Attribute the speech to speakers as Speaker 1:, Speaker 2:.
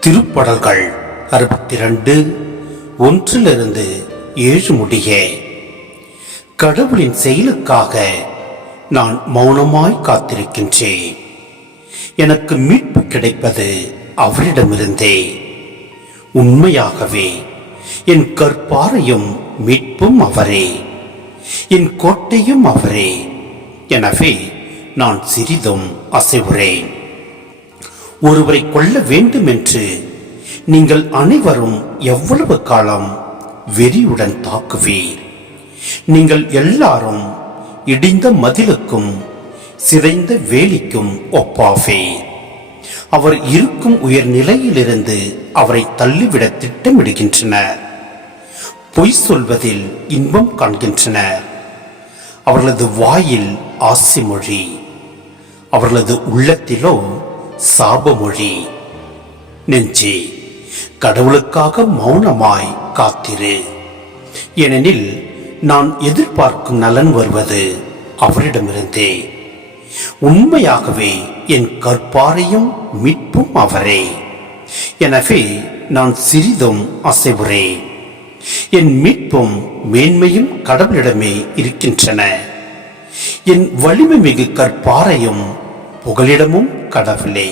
Speaker 1: திருப்படல்கள் அறுபத்தி ரெண்டு ஒன்றிலிருந்து ஏழு முடிய. கடவுளின் செயலுக்காக நான் மௌனமாய் காத்திருக்கின்றேன் எனக்கு மீட்பு கிடைப்பது அவரிடமிருந்தே. உண்மையாகவே என் கற்பாரையும் மீட்பும் அவரே. என் கோட்டையும் அவரே. எனவே நான் சிறிதும் அசைவுறேன். ஒருவரை கொல்ல வேண்டும் என்று நீங்கள் அனைவரும் எவ்வளவு காலம் வெறியுடன் தாக்குவீர்? நீங்கள் எல்லாரும் இடிந்த மதிலுக்கும் சிதைந்த வேலிக்கும் ஒப்பாவீர். அவர் இருக்கும் உயர் நிலையிலிருந்து அவரை தள்ளிவிட திட்டமிடுகின்றனர். பொய் சொல்வதில் இன்பம் காண்கின்றனர். அவர்களது வாயில் ஆசி மொழி அவர்களது உள்ளத்திலோ சாபமொழி. நெஞ்சே கடவுளுக்காக மௌனமாய் காத்திரு. ஏனெனில் நான் எதிர்பார்க்கும் நலன் வருவது அவரிடமிருந்தே. உண்மையாகவே என் கற்பாரையும் மீட்பும் அவரே. எனவே நான் சிறிதும் அசைவுறேன் என் மீட்பும் மேன்மையும் கடவுளிடமே இருக்கின்றன. என் வலிமை மிகு கற்பாரையும் പുകലിടമും കടവിലേ